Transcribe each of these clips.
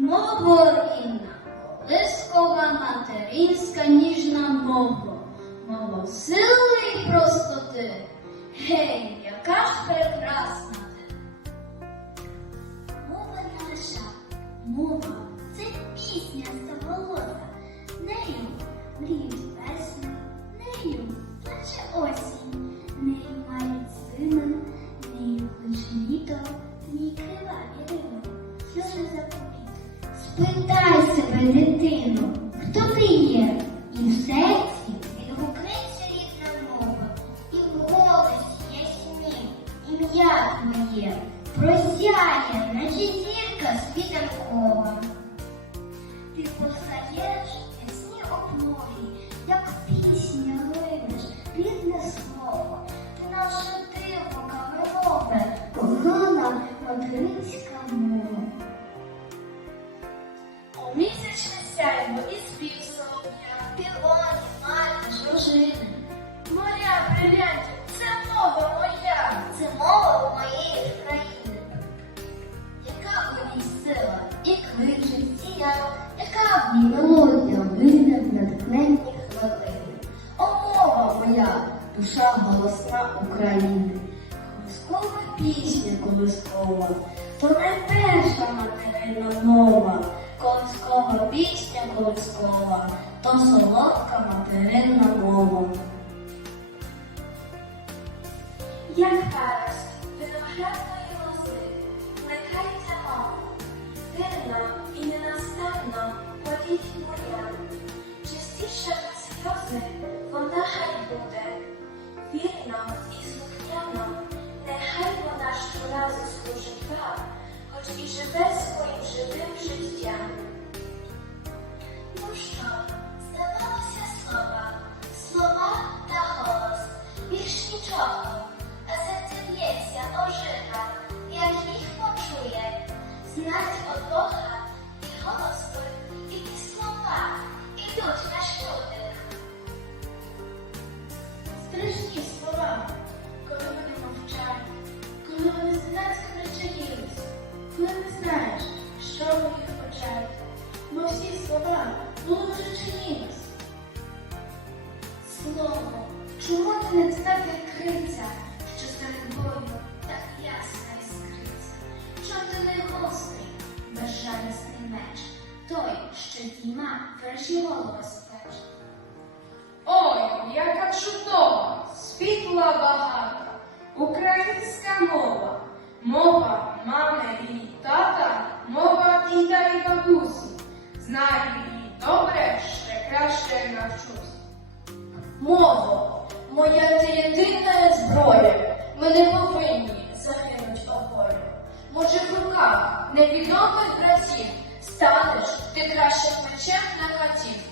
Мова рідна, лискова материнська ніжна мова, мова сили і простоти. Гей, яка ж прекрасна ти! Мова наша, мова це пісня заволота, Нею мріють Спитай себе, дитино, хто ти є? І в серці відгукнеться рідна мова, і в голосі ясні, ім'я твоє просяє, наче зірка світанкова. Ти постаєш І кличе сія, яка в ній мелодія вийде в натхненні хвилини. О, мова моя, душа голосна України. Колискова пісня колискова, то найперша материна мова. Колискова пісня колискова, то солодка материна мова. Як зараз виноградної jedna, inna strana, chodzić moja. Przez ciszę sliozy, woda hajbudę, wierną i słuchnianą, nechaj bo nasz razu spożywa, choć i żywe swoim żywym życiem. Puszcza. No мова, мова мами і тата, мова діда і бабусі. Знаю її добре, ще краще навчусь. Мово, моя ти єдина зброя, ми не повинні загинуть обоє. Може, в руках невідомих братів станеш ти кращим мечем на хатів.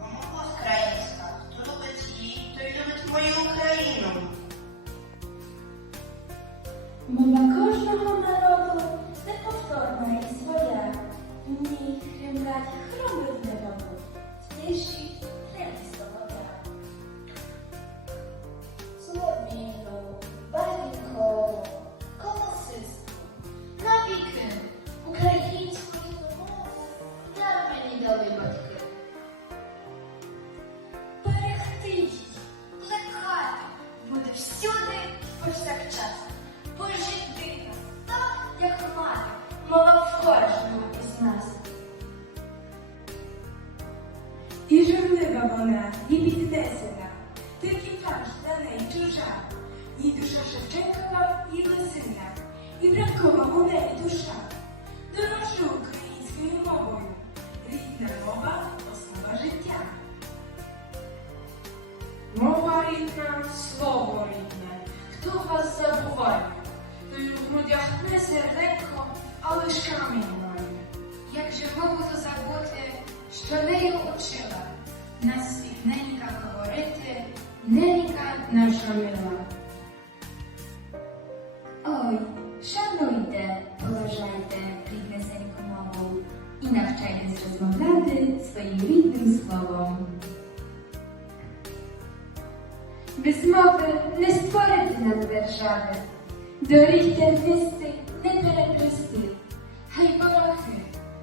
Мова українська, В ній, крім братів, хробить не мабуть, журлива вона, і піднесена, тільки фарш для неї чужа, їй душа Шевченкова, і Лисина, і бракова у неї душа. Дорожу українською мовою, рідна мова основа життя. Мова рідна, слово рідне, хто вас забуває, той у грудях не серденько, а лиш камінь має. Як же мову забути, що нею учила, нас світ ненька говорити, ненька наша мила. Ой, шануйте, поважайте ріднесеньку мову і навчайтесь розмовляти своїм рідним словом. Без мови не створити нам держави, доріг тернистих не перекрести, хай ворохи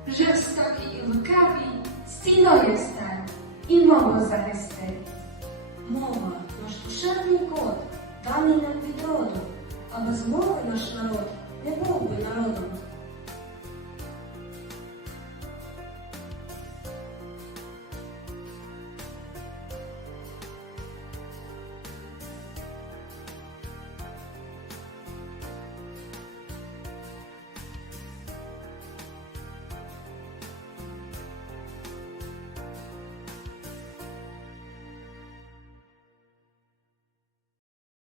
жорстокий і лукавий, стіною стань І мову захисти. Мова наш душевний код, даний нам від роду, а без мови наш народ не був би народом.